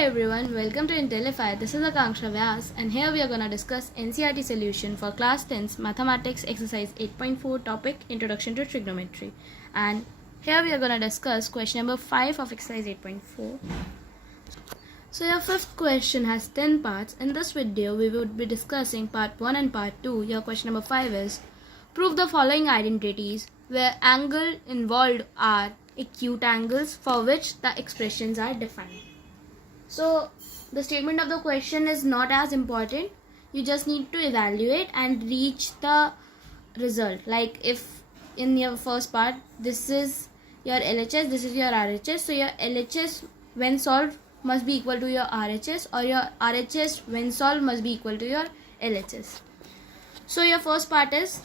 Hey everyone, welcome to Intellify. This is Akanksha Vyas and here we are going to discuss NCERT solution for class 10's mathematics exercise 8.4 topic Introduction to Trigonometry. And here we are going to discuss question number 5 of exercise 8.4. So your fifth question has 10 parts. In this video we would be discussing part 1 and part 2. Your question number 5 is prove the following identities where angle involved are acute angles for which the expressions are defined. So the statement of the question is not as important. You just need to evaluate and reach the result. Like if in your first part this is your LHS, this is your RHS. So your LHS when solved must be equal to your RHS, or your RHS when solved must be equal to your LHS. So your first part is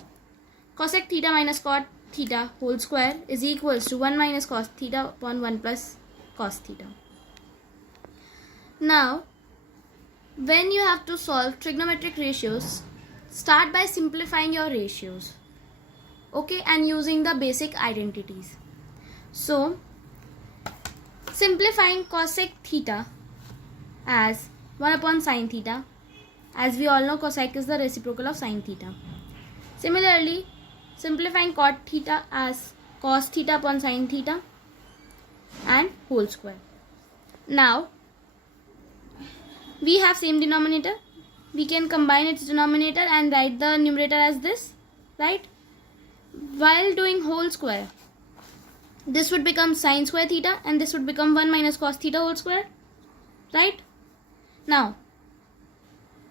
cosec theta minus cot theta whole square is equals to 1 minus cos theta upon 1 plus cos theta. Now, when you have to solve trigonometric ratios, start by simplifying your ratios, okay, and using the basic identities. So, simplifying cosec theta as 1 upon sin theta, as we all know cosec is the reciprocal of sin theta. Similarly, simplifying cot theta as cos theta upon sin theta and whole square. Now, we have same denominator. We can combine its denominator and write the numerator as this, right? While doing whole square, this would become sin square theta and this would become 1 minus cos theta whole square, right? Now,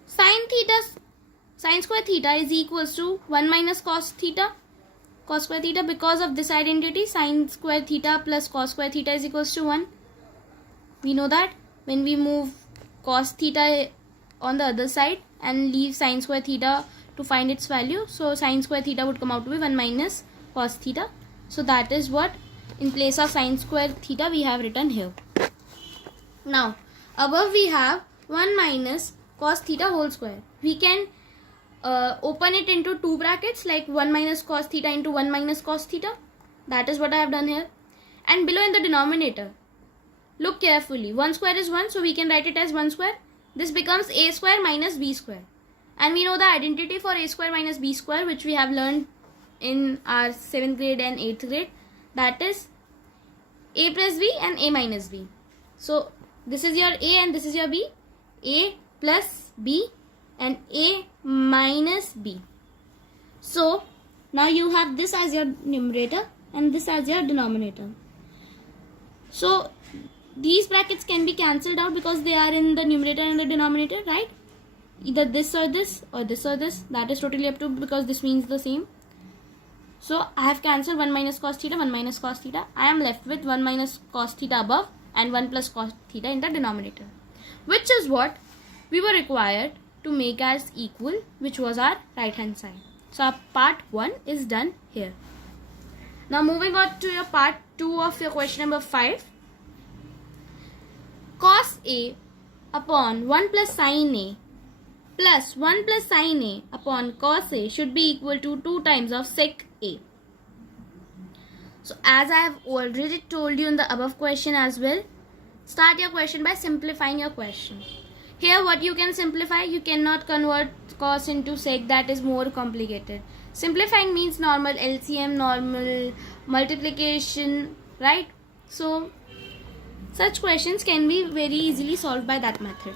sin square theta is equals to 1 minus cos square theta. Because of this identity, sin square theta plus cos square theta is equals to 1. We know that when we move cos theta on the other side and leave sin square theta to find its value, so sin square theta would come out to be 1 minus cos theta. So that is what in place of sin square theta we have written here. Now above we have 1 minus cos theta whole square. We can open it into two brackets, like 1 minus cos theta into 1 minus cos theta. That is what I have done here. And below in the denominator, look carefully. 1 square is 1, so we can write it as 1 square. This becomes a square minus b square. And we know the identity for a square minus b square, which we have learned in our 7th grade and 8th grade. That is a plus b and a minus b. So this is your a and this is your b. A plus b and a minus b. So now you have this as your numerator and this as your denominator. So these brackets can be cancelled out because they are in the numerator and the denominator, right? Either this or this or this or this. That is totally up to, because this means the same. So I have cancelled 1 minus cos theta, 1 minus cos theta. I am left with 1 minus cos theta above and 1 plus cos theta in the denominator, which is what we were required to make as equal, which was our right hand side. So our part 1 is done here. Now moving on to your part 2 of your question number 5. Cos A upon 1 plus sin A plus 1 plus sin A upon cos A should be equal to 2 times of sec A. So as I have already told you in the above question as well, start your question by simplifying your question. Here what you can simplify, you cannot convert cos into sec, that is more complicated. Simplifying means normal LCM, normal multiplication, right? So such questions can be very easily solved by that method.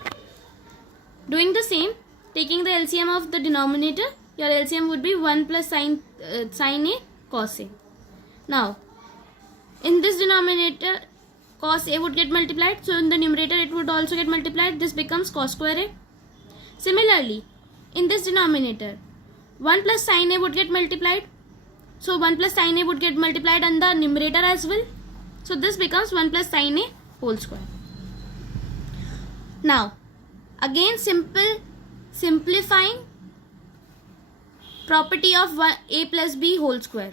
Doing the same, taking the LCM of the denominator, your LCM would be 1 plus sin A cos A. Now, in this denominator, cos A would get multiplied. So in the numerator, it would also get multiplied. This becomes cos square A. Similarly, in this denominator, 1 plus sin A would get multiplied. So 1 plus sin A would get multiplied on the numerator as well. So this becomes 1 plus sin A whole square. Now again simplifying property of a plus b whole square.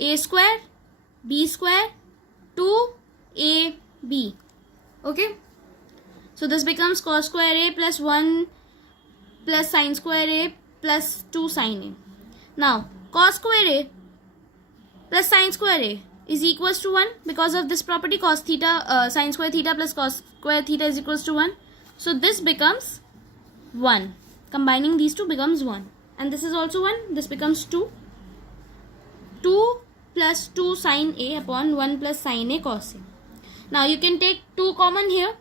A square b square 2ab. Okay, so this becomes cos square a plus 1 plus sin square a plus 2 sin a. Now cos square a plus sin square a is equals to 1 because of this property cos theta, sin square theta plus cos square theta is equals to 1. So this becomes 1. Combining these two becomes 1. And this is also 1. This becomes 2. 2 plus 2 sin A upon 1 plus sin A cos A. Now you can take 2 common here.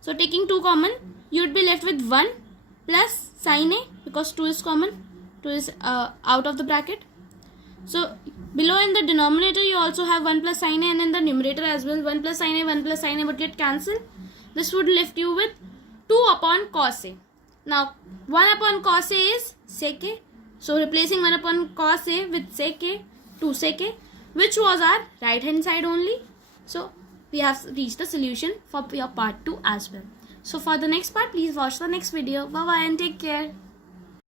So taking 2 common, you would be left with 1 plus sin A because 2 is common. 2 is out of the bracket. So below in the denominator you also have 1 plus sin A, and in the numerator as well 1 plus sin A, 1 plus sin A would get cancelled. This would left you with 2 upon cos A. Now 1 upon cos A is sec A. So replacing 1 upon cos A with sec A, 2 sec A, which was our right hand side only. So we have reached the solution for your part 2 as well. So for the next part, please watch the next video. Bye bye and take care.